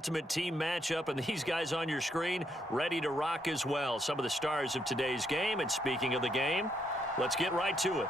Ultimate team matchup, and these guys on your screen ready to rock as well. Some of the stars of today's game. And speaking of the game, let's get right to it.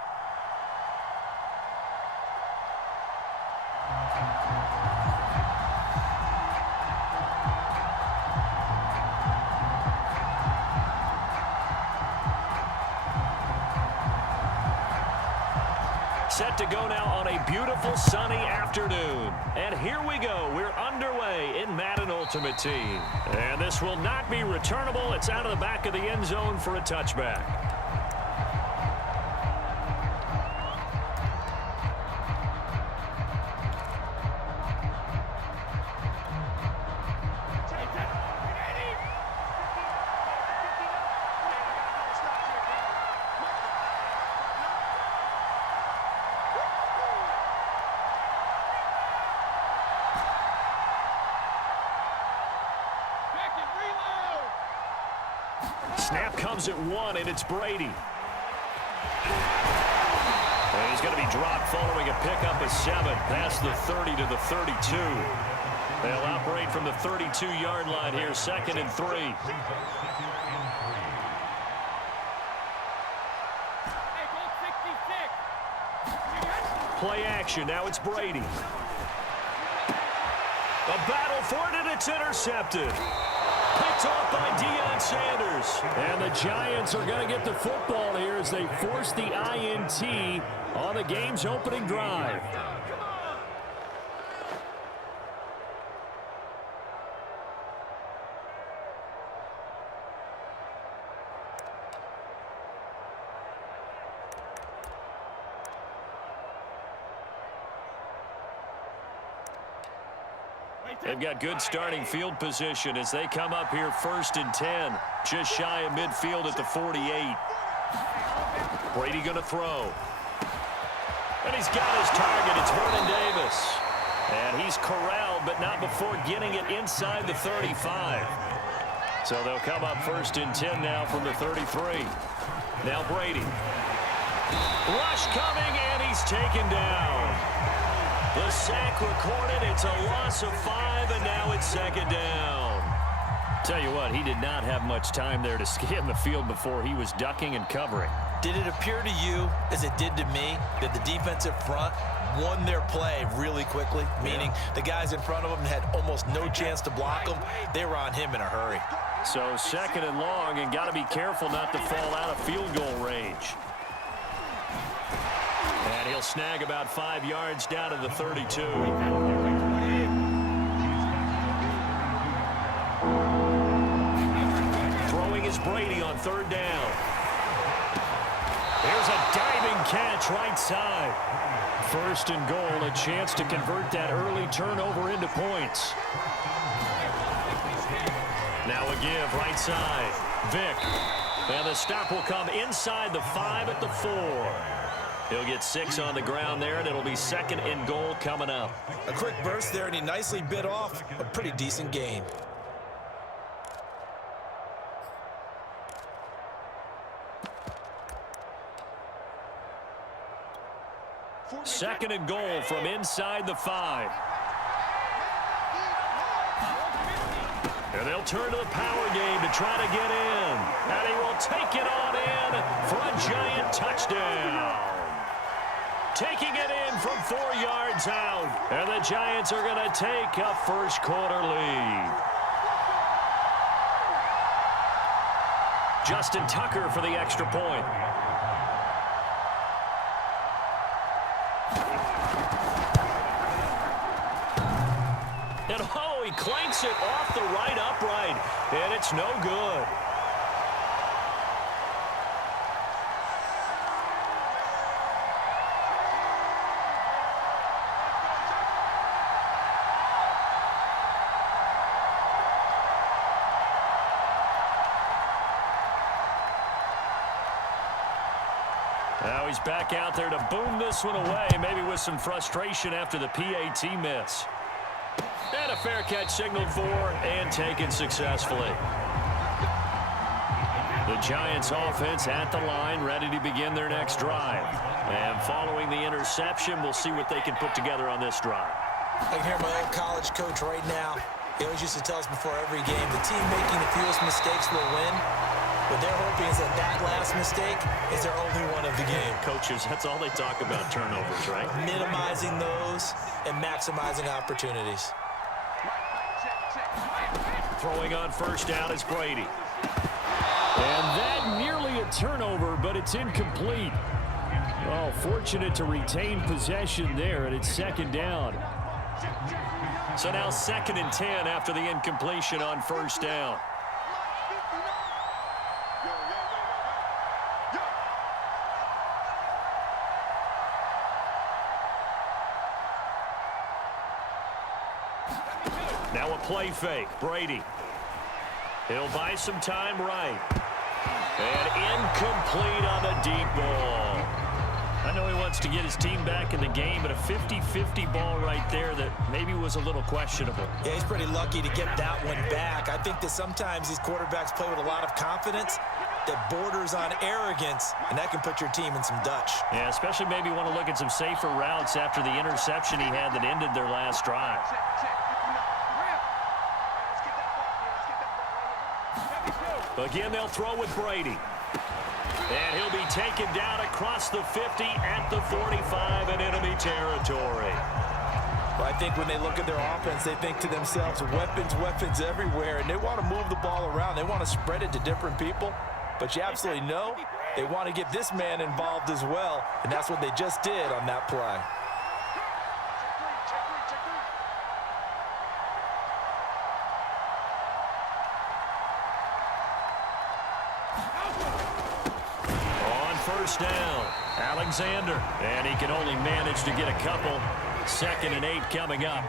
Set to go now on a beautiful sunny afternoon. And here we go. We're underway in Madden Ultimate Team. And this will not be returnable. It's out of the back of the end zone for a touchback. Snap comes at 1, and it's Brady. And he's going to be dropped following a pickup of 7, past the 30 to the 32. They'll operate from the 32-yard line here, 2nd and 3. Play action, now it's Brady. A battle for it, and it's intercepted. Picked off by Deion Sanders. And the Giants are going to get the football here as they force the INT on the game's opening drive. They've got good starting field position as they come up here 1st and 10. Just shy of midfield at the 48. Brady going to throw. And he's got his target. It's Vernon Davis. And he's corralled, but not before getting it inside the 35. So they'll come up 1st and 10 now from the 33. Now Brady. Rush coming, and he's taken down. The sack recorded. It's a loss of 5, and now it's 2nd down. Tell you what, he did not have much time there to scan the field before he was ducking and covering. Did it appear to you, as it did to me, that the defensive front won their play really quickly? Meaning the guys in front of him had almost no chance to block him. They were on him in a hurry. So 2nd and long, and got to be careful not to fall out of field goal range. And he'll snag about 5 yards down to the 32. Throwing is Brady on 3rd down. Here's a diving catch right side. 1st and goal, a chance to convert that early turnover into points. Now a give right side. Vick. And the stop will come inside the 5 at the 4. He'll get 6 on the ground there, and it'll be 2nd and goal coming up. A quick burst there, and he nicely bit off a pretty decent gain. Second and goal from inside the 5. And they'll turn to the power game to try to get in. And he will take it on in for a giant touchdown. Taking it in from 4 yards out. And the Giants are going to take a first-quarter lead. Justin Tucker for the extra point. And oh, he clanks it off the right upright. And it's no good. Now he's back out there to boom this one away, maybe with some frustration after the PAT miss. And a fair catch signaled for and taken successfully. The Giants offense at the line, ready to begin their next drive. And following the interception, we'll see what they can put together on this drive. I can hear my old college coach right now. He always used to tell us before every game, the team making the fewest mistakes will win. What they're hoping is that that last mistake is their only one of the game. Coaches, that's all they talk about, turnovers, right? Minimizing those and maximizing opportunities. Throwing on first down is Brady. And that nearly a turnover, but it's incomplete. Oh, fortunate to retain possession there, and it's second down. So now 2nd and 10 after the incompletion on first down. Now a play fake. Brady. He'll buy some time right. And incomplete on the deep ball. I know he wants to get his team back in the game, but a 50-50 ball right there that maybe was a little questionable. Yeah, he's pretty lucky to get that one back. I think that sometimes these quarterbacks play with a lot of confidence that borders on arrogance, and that can put your team in some Dutch. Yeah, especially maybe want to look at some safer routes after the interception he had that ended their last drive. Again, they'll throw with Brady. And he'll be taken down across the 50 at the 45 in enemy territory. Well, I think when they look at their offense, they think to themselves, weapons, weapons everywhere, and they want to move the ball around. They want to spread it to different people. But you absolutely know they want to get this man involved as well, and that's what they just did on that play. First down, Alexander, and he can only manage to get a couple. 2nd and 8 coming up.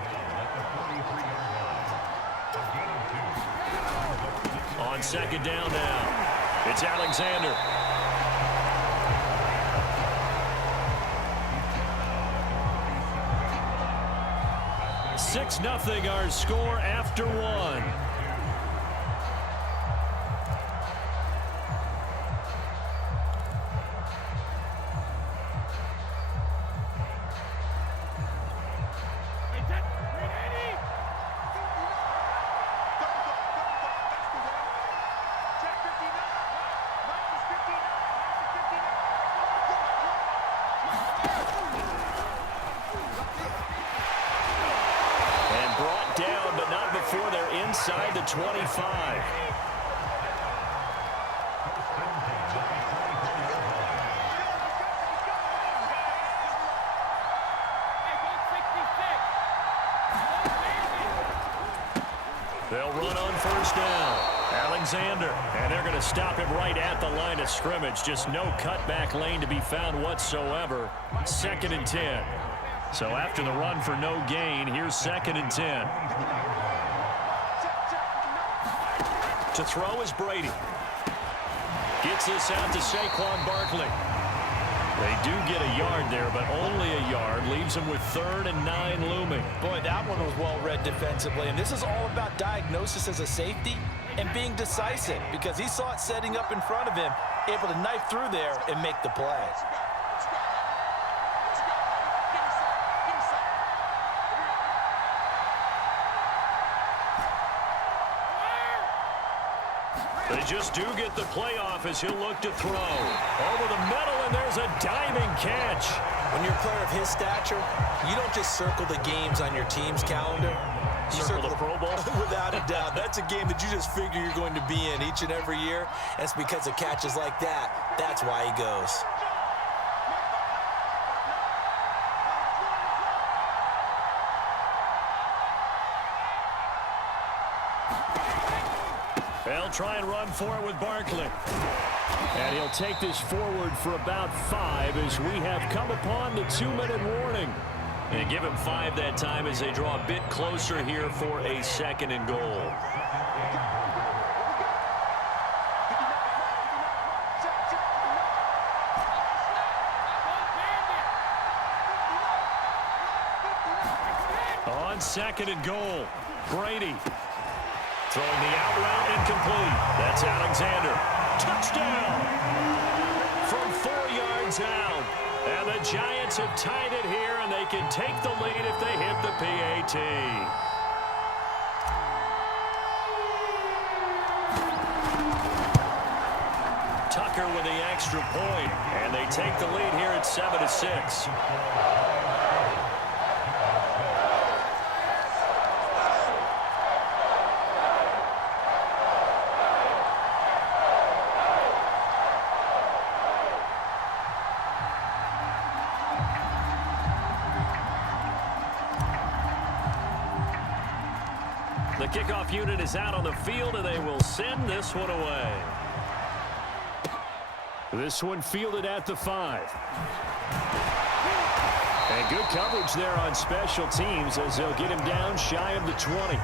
On 2nd down now, it's Alexander. Six-0 our score after one. Down, but not before they're inside the 25. They'll run on first down. Alexander, and they're going to stop him right at the line of scrimmage. Just no cutback lane to be found whatsoever. 2nd and 10. So after the run for no gain, here's 2nd and 10. To throw is Brady. Gets this out to Saquon Barkley. They do get a yard there, but only a yard. Leaves him with 3rd and 9 looming. Boy, that one was well read defensively. And this is all about diagnosis as a safety and being decisive, because he saw it setting up in front of him, able to knife through there and make the play. They just do get the playoff as he'll look to throw. Over the middle, and there's a diving catch. When you're a player of his stature, you don't just circle the games on your team's calendar. You circle the Pro Bowl? Without a doubt. That's a game that you just figure you're going to be in each and every year. And it's because of catches like that. That's why he goes. They'll try and run for it with Barkley. And he'll take this forward for about 5 as we have come upon the 2-minute warning. And give him 5 that time as they draw a bit closer here for a 2nd and goal. On 2nd and goal, Brady. Throwing the out route incomplete. That's Alexander. Touchdown! From 4 yards out. And the Giants have tied it here, and they can take the lead if they hit the PAT. Tucker with the extra point, and they take the lead here at 7-6. The kickoff unit is out on the field, and they will send this one away. This one fielded at the 5. And good coverage there on special teams as they'll get him down shy of the 20.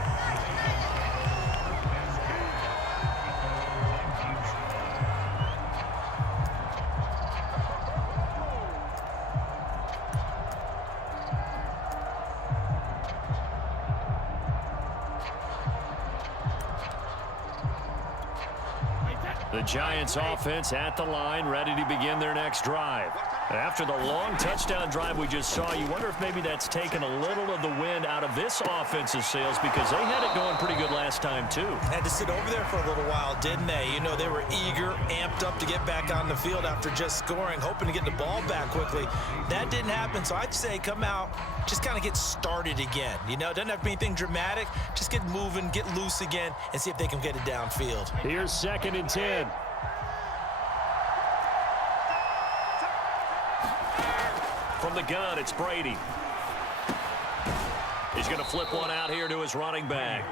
The Giants offense at the line, ready to begin their next drive. After the long touchdown drive we just saw, you wonder if maybe that's taken a little of the wind out of this offensive sails, because they had it going pretty good last time too. Had to sit over there for a little while, didn't they? You know, they were eager, amped up to get back on the field after just scoring, hoping to get the ball back quickly. That didn't happen, so I'd say come out, just kind of get started again. You know, it doesn't have to be anything dramatic. Just get moving, get loose again, and see if they can get it downfield. Here's 2nd and 10. From the gun, it's Brady. He's going to flip one out here to his running back.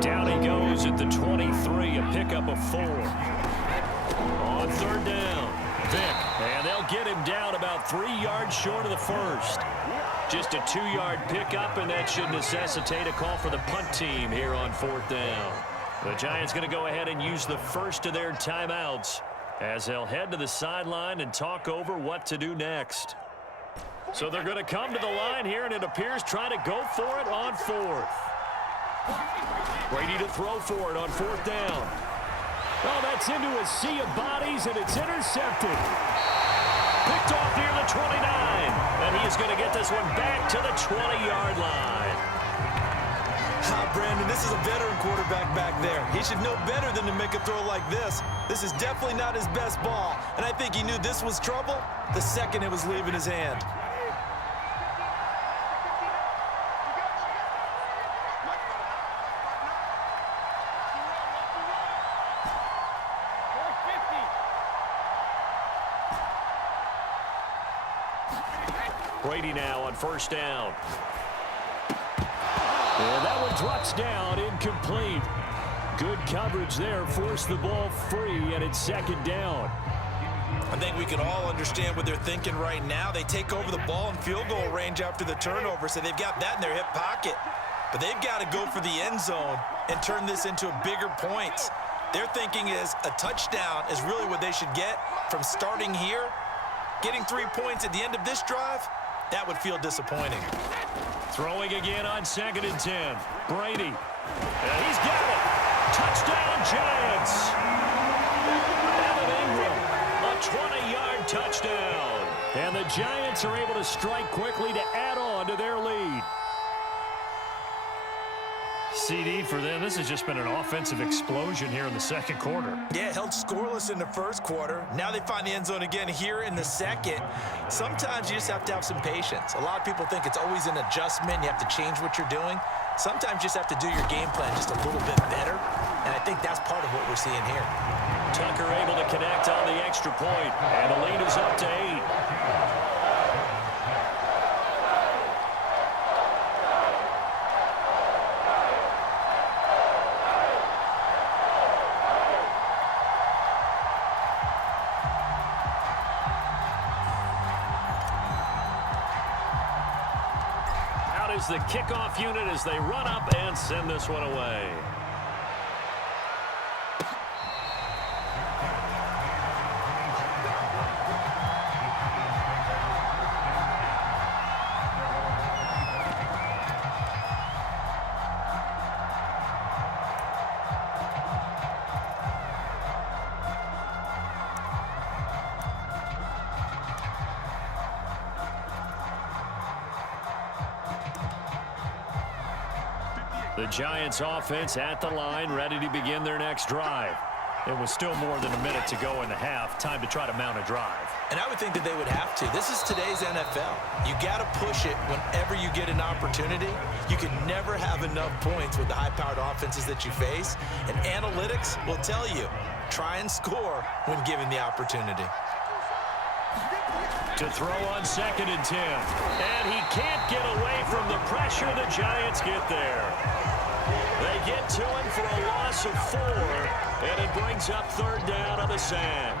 Down he goes at the 23, a pickup of 4. On 3rd down, Vick, and they'll get him down about 3 yards short of the first. Just a 2-yard pickup, and that should necessitate a call for the punt team here on 4th down. The Giants going to go ahead and use the first of their timeouts as they'll head to the sideline and talk over what to do next. So they're going to come to the line here, and it appears trying to go for it on 4th. Brady to throw for it on 4th down. Oh, that's into a sea of bodies, and it's intercepted. Picked off near the 29, and he is going to get this one back to the 20-yard line. Brandon, this is a veteran quarterback back there. He should know better than to make a throw like this. This is definitely not his best ball, and I think he knew this was trouble the second it was leaving his hand. Brady now on 1st down. And that one drops down, incomplete. Good coverage there, forced the ball free, and it's 2nd down. I think we can all understand what they're thinking right now. They take over the ball in field goal range after the turnover, so they've got that in their hip pocket. But they've got to go for the end zone and turn this into bigger points. Their thinking is a touchdown is really what they should get from starting here. Getting 3 points at the end of this drive, that would feel disappointing. Throwing again on 2nd and 10. Brady. And he's got it. Touchdown, Giants. Evan Ingram, a 20-yard touchdown. And the Giants are able to strike quickly to add on to their lead. CD for them, this has just been an offensive explosion here in the 2nd quarter. Yeah, held scoreless in the 1st quarter. Now they find the end zone again here in the 2nd. Sometimes you just have to have some patience. A lot of people think it's always an adjustment. You have to change what you're doing. Sometimes you just have to do your game plan just a little bit better, and I think that's part of what we're seeing here. Tucker able to connect on the extra point, and the lead is up to 8. The kickoff unit as they run up and send this one away. The Giants offense at the line, ready to begin their next drive. It was still more than a minute to go in the half. Time to try to mount a drive. And I would think that they would have to. This is today's NFL. You got to push it whenever you get an opportunity. You can never have enough points with the high-powered offenses that you face. And analytics will tell you, try and score when given the opportunity. To throw on 2nd and 10. And he can't get away from the pressure. The Giants get there. They get to him for a loss of 4, and it brings up 3rd down on the sack.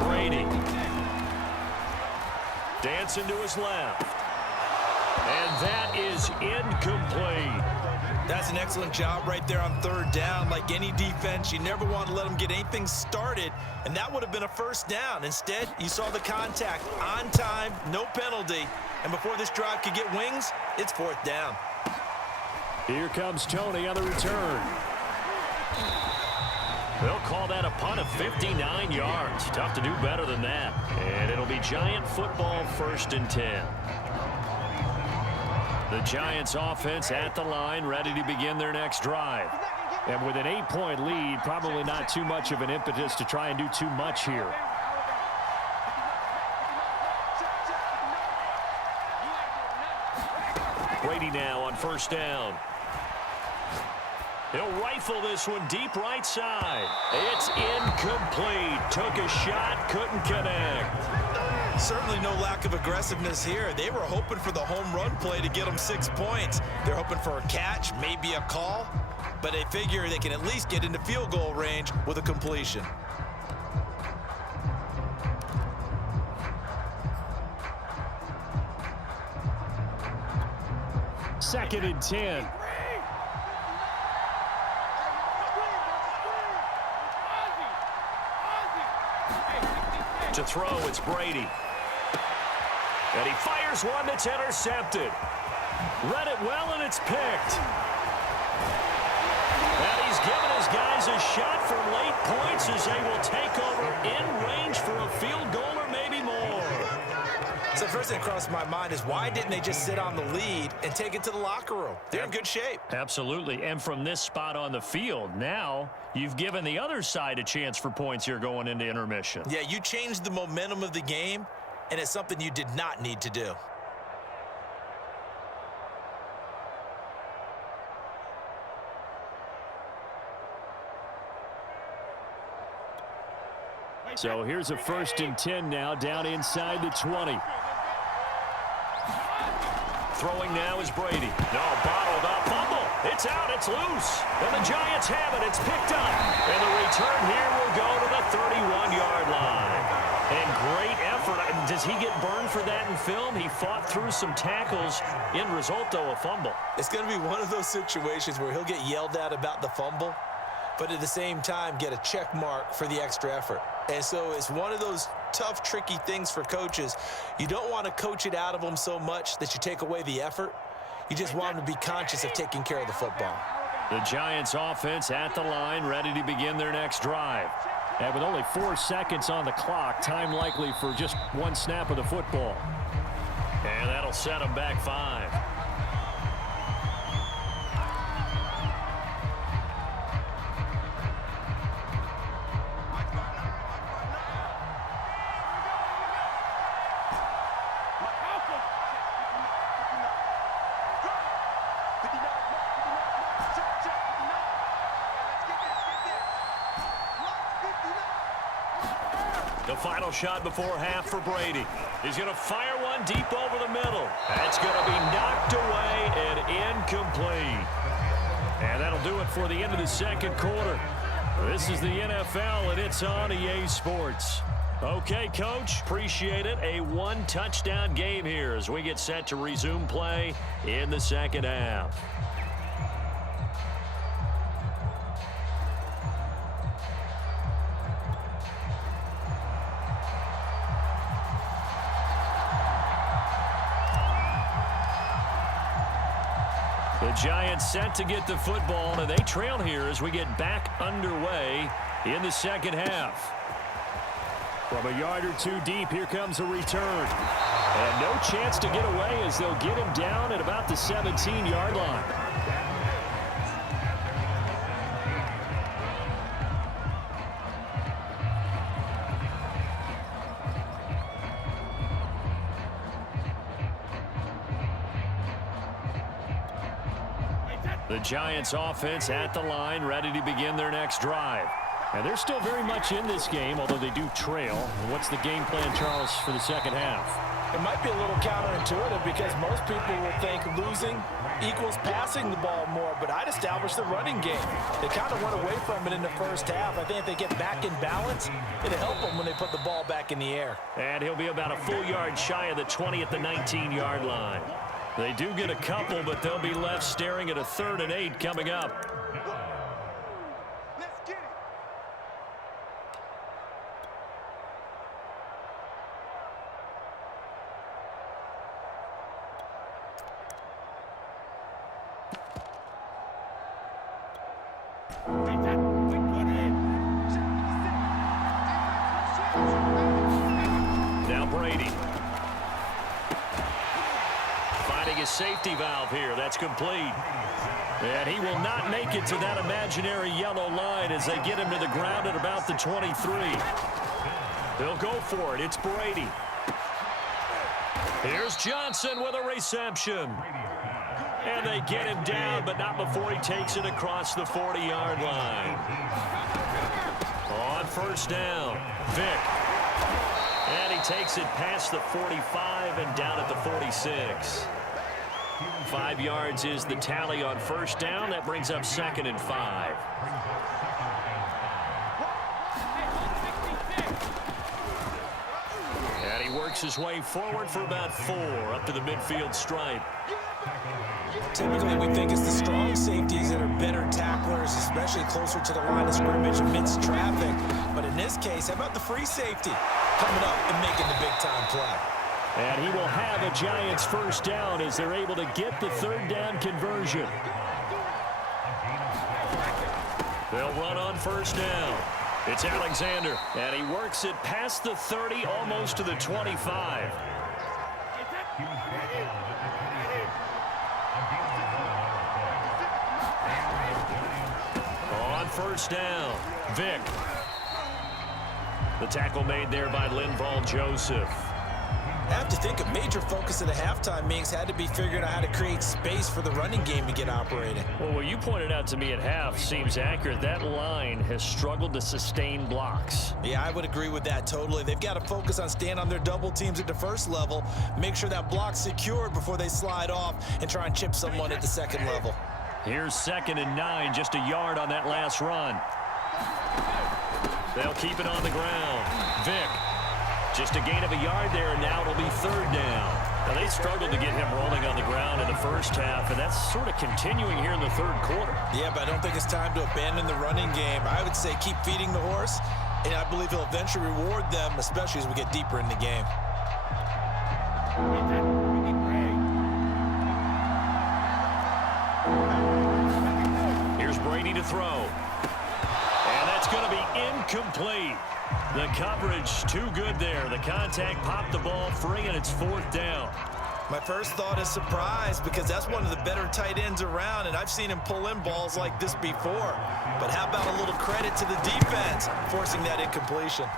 Brady. Dancing to his left. And that is incomplete. That's an excellent job right there on 3rd down. Like any defense, you never want to let them get anything started, and that would have been a 1st down. Instead, you saw the contact on time, no penalty, and before this drive could get wings, it's 4th down. Here comes Tony on the return. They'll call that a punt of 59 yards. Tough to do better than that. And it'll be Giant football, 1st and 10. The Giants offense at the line, ready to begin their next drive. And with an 8-point lead, probably not too much of an impetus to try and do too much here. Brady now on 1st down. He'll rifle this one deep right side. It's incomplete. Took a shot, couldn't connect. Certainly no lack of aggressiveness here. They were hoping for the home run play to get them 6 points. They're hoping for a catch, maybe a call, but they figure they can at least get into field goal range with a completion. Second and 10. To throw, it's Brady. And he fires one that's intercepted. Read it well, and it's picked. And he's given his guys a shot for late points as they will take over in range for a field goal or maybe more. So first thing that crossed my mind is why didn't they just sit on the lead and take it to the locker room? They're in good shape. Absolutely. And from this spot on the field, now you've given the other side a chance for points here going into intermission. Yeah, you changed the momentum of the game, and it's something you did not need to do. So here's a 1st and 10 now, down inside the 20. Throwing now is Brady. No, bottled up, fumble. It's out, it's loose. And the Giants have it, it's picked up. And the return here will go to the 31-yard line. And great effort. Does he get burned for that in film? He fought through some tackles. End result, though, a fumble. It's going to be one of those situations where he'll get yelled at about the fumble, but at the same time get a check mark for the extra effort. And so it's one of those tough, tricky things for coaches. You don't want to coach it out of them so much that you take away the effort. You just want them to be conscious of taking care of the football. The Giants offense at the line, ready to begin their next drive. And with only 4 seconds on the clock, time likely for just one snap of the football. And that'll set them back 5. The final shot before half for Brady. He's going to fire one deep over the middle. That's going to be knocked away and incomplete. And that'll do it for the end of the second quarter. This is the NFL, and it's on EA Sports. Okay, Coach, appreciate it. A one-touchdown game here as we get set to resume play in the second half. The Giants set to get the football, and they trail here as we get back underway in the second half. From a yard or two deep, here comes a return. And no chance to get away as they'll get him down at about the 17-yard line. The Giants offense at the line, ready to begin their next drive. And they're still very much in this game, although they do trail. What's the game plan, Charles, for the second half? It might be a little counterintuitive because most people will think losing equals passing the ball more, but I'd establish the running game. They kind of went away from it in the first half. I think if they get back in balance, it'll help them when they put the ball back in the air. And he'll be about a full yard shy of the 20 at the 19-yard line. They do get a couple, but they'll be left staring at a 3rd and 8 coming up. Now Brady. Finding his safety valve here. That's complete. And he will not make it to that imaginary yellow line as they get him to the ground at about the 23. They'll go for it. It's Brady. Here's Johnson with a reception. And they get him down, but not before he takes it across the 40-yard line. On first down, Vick. And he takes it past the 45 and down at the 46. 5 yards is the tally on first down. That brings up 2nd and 5. And he works his way forward for about 4 up to the midfield stripe. Typically, we think it's the strong safeties that are better tacklers, especially closer to the line of scrimmage amidst traffic. But in this case, how about the free safety coming up and making the big-time play? And he will have a Giants first down as they're able to get the 3rd down conversion. They'll run on first down. It's Alexander, and he works it past the 30, almost to the 25. On first down, Vick. The tackle made there by Linval Joseph. I have to think a major focus of the halftime meetings had to be figuring out how to create space for the running game to get operating. Well, what you pointed out to me at half seems accurate. That line has struggled to sustain blocks. Yeah, I would agree with that totally. They've got to focus on staying on their double teams at the first level, make sure that block's secured before they slide off and try and chip someone at the second level. Here's 2nd and 9, just a yard on that last run. They'll keep it on the ground. Vick. Just a gain of a yard there, and now it'll be 3rd down. Now, they struggled to get him rolling on the ground in the first half, and that's sort of continuing here in the 3rd quarter. Yeah, but I don't think it's time to abandon the running game. I would say keep feeding the horse, and I believe he'll eventually reward them, especially as we get deeper in the game. Here's Brady to throw. And that's going to be incomplete. The coverage too good there. The contact popped the ball free, and it's 4th down. My first thought is surprise because that's one of the better tight ends around, and I've seen him pull in balls like this before. But how about a little credit to the defense forcing that incompletion?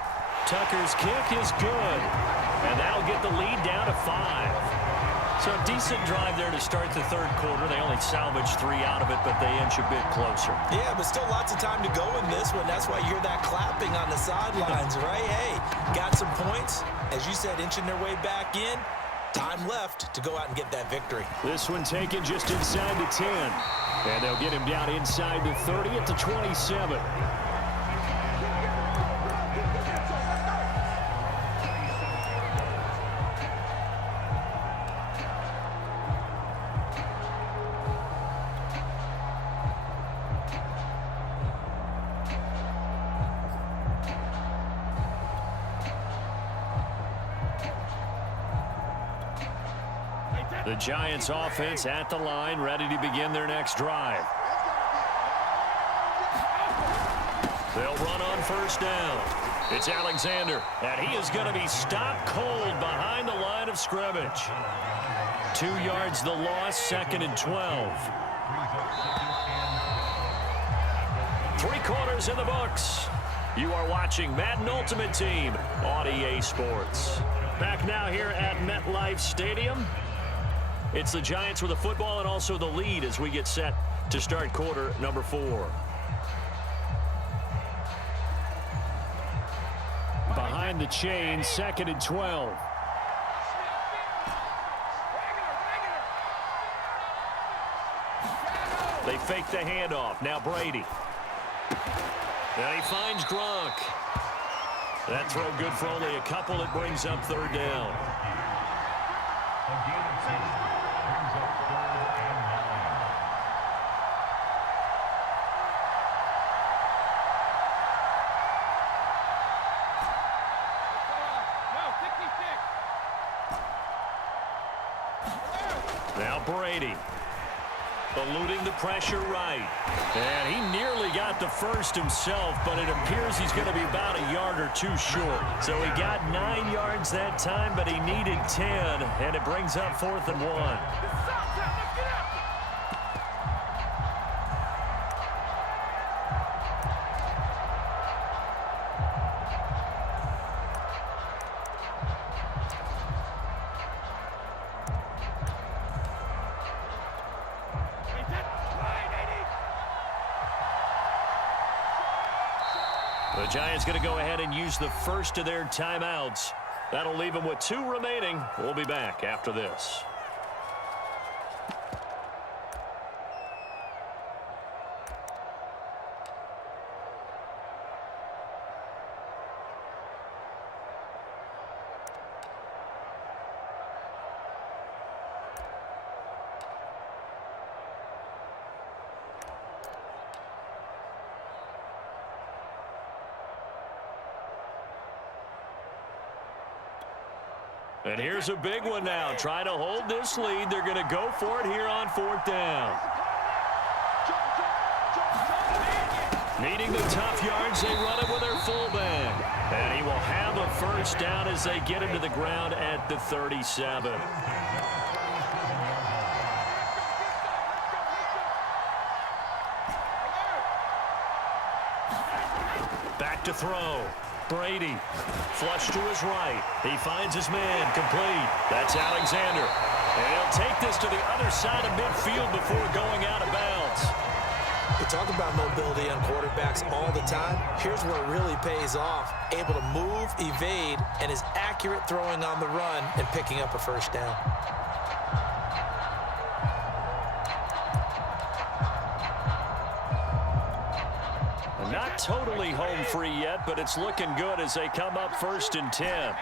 Tucker's kick is good, and that'll get the lead down to 5. So a decent drive there to start the 3rd quarter. They only salvaged 3 out of it, but they inch a bit closer. Yeah, but still lots of time to go in this one. That's why you hear that clapping on the sidelines, right? Hey, got some points. As you said, inching their way back in. Time left to go out and get that victory. This one taken just inside the 10. And they'll get him down inside the 30 at the 27. The Giants offense at the line, ready to begin their next drive. They'll run on first down. It's Alexander, and he is going to be stopped cold behind the line of scrimmage. 2 yards the loss, 2nd and 12. 3 quarters in the books. You are watching Madden Ultimate Team on EA Sports. Back now here at MetLife Stadium. It's the Giants with the football and also the lead as we get set to start quarter number 4. Behind the chain, 2nd and 12. They fake the handoff. Now Brady. And he finds Gronk. That throw good for only a couple. It brings up 3rd down. Now Brady. Eluding the pressure right. And he nearly got the first himself, but it appears he's going to be about a yard or 2 short. So he got 9 yards that time, but he needed 10, and it brings up 4th and 1. The Giants going to go ahead and use the first of their timeouts. That'll leave them with 2 remaining. We'll be back after this. And here's a big one now. Trying to hold this lead. They're going to go for it here on 4th down. Needing the tough yards, they run it with their fullback. And he will have a first down as they get him to the ground at the 37. Back to throw. Brady, flush to his right. He finds his man, complete. That's Alexander. And he'll take this to the other side of midfield before going out of bounds. We talk about mobility on quarterbacks all the time. Here's where it really pays off. Able to move, evade, and is accurate throwing on the run and picking up a first down. Not totally home free yet, but it's looking good as they come up 1st and 10.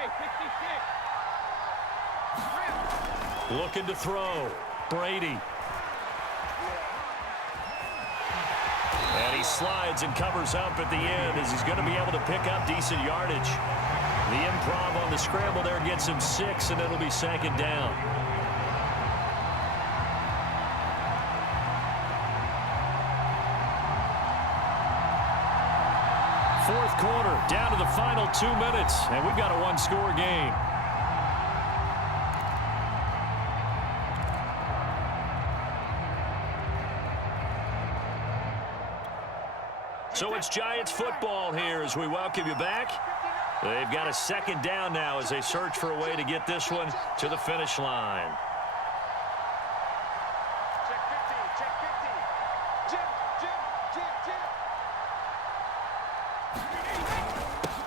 Looking to throw. Brady. And he slides and covers up at the end as he's going to be able to pick up decent yardage. The improv on the scramble there gets him 6, and it'll be 2nd down. Fourth quarter, down to the final 2 minutes, and we've got a 1-score game. So it's Giants football here as we welcome you back. They've got a 2nd down now as they search for a way to get this one to the finish line.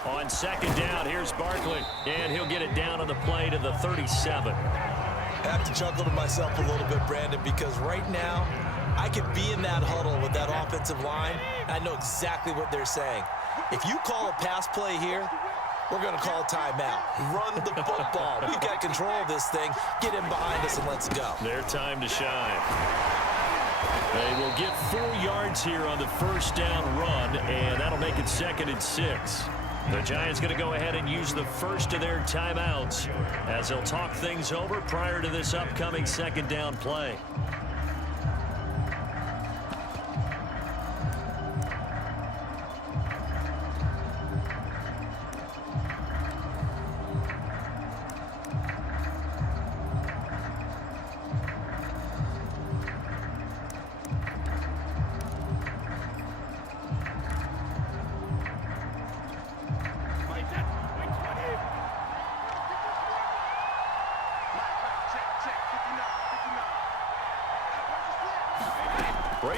On 2nd down, here's Barkley, and he'll get it down on the play to the 37. I have to chuckle to myself a little bit, Brandon, because right now I could be in that huddle with that offensive line. I know exactly what they're saying. If you call a pass play here, we're going to call timeout. Run the football. We've got control of this thing. Get in behind us and let's go. Their time to shine. They will get 4 yards here on the first down run, and that'll make it 2nd and 6. The Giants going to go ahead and use the first of their timeouts as they'll talk things over prior to this upcoming 2nd down play.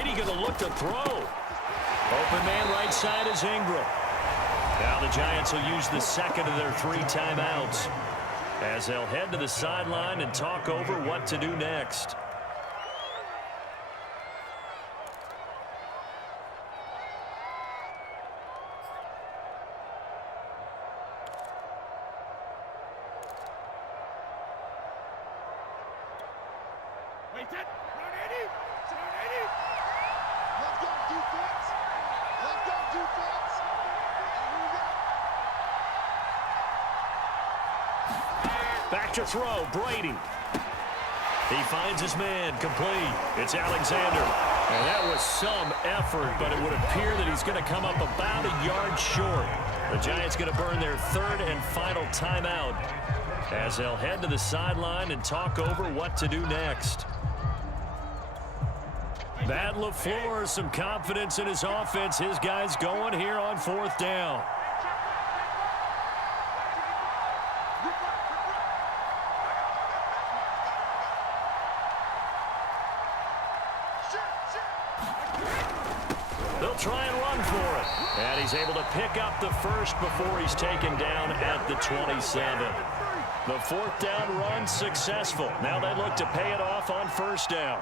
Brady going to look to throw. Open man right side is Ingram. Now the Giants will use the second of their 3 timeouts as they'll head to the sideline and talk over what to do next. Back to throw, Brady. He finds his man, complete. It's Alexander. And that was some effort, but it would appear that he's going to come up about a yard short. The Giants going to burn their 3rd and final timeout as they'll head to the sideline and talk over what to do next. Matt LaFleur, some confidence in his offense. His guys going here on 4th down. They'll try and run for it. And he's able to pick up the first before he's taken down at the 27. The 4th down run successful. Now they look to pay it off on 1st down.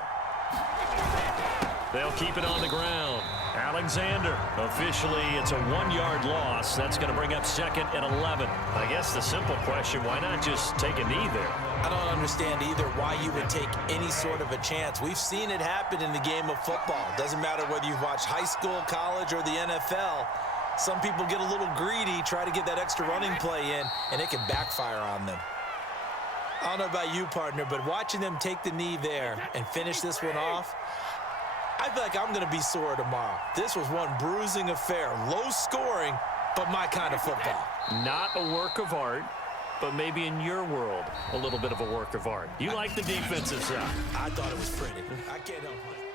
They'll keep it on the ground. Alexander, officially it's a 1-yard loss. That's going to bring up 2nd and 11. I guess the simple question, why not just take a knee there? I don't understand either why you would take any sort of a chance. We've seen it happen in the game of football. Doesn't matter whether you've watched high school, college, or the NFL. Some people get a little greedy, try to get that extra running play in, and it can backfire on them. I don't know about you, partner, but watching them take the knee there and finish this one off, I feel like I'm going to be sore tomorrow. This was one bruising affair. Low scoring, but my kind of football. Not a work of art, but maybe in your world, a little bit of a work of art. You like the defensive side. I thought it was pretty. I can't help it.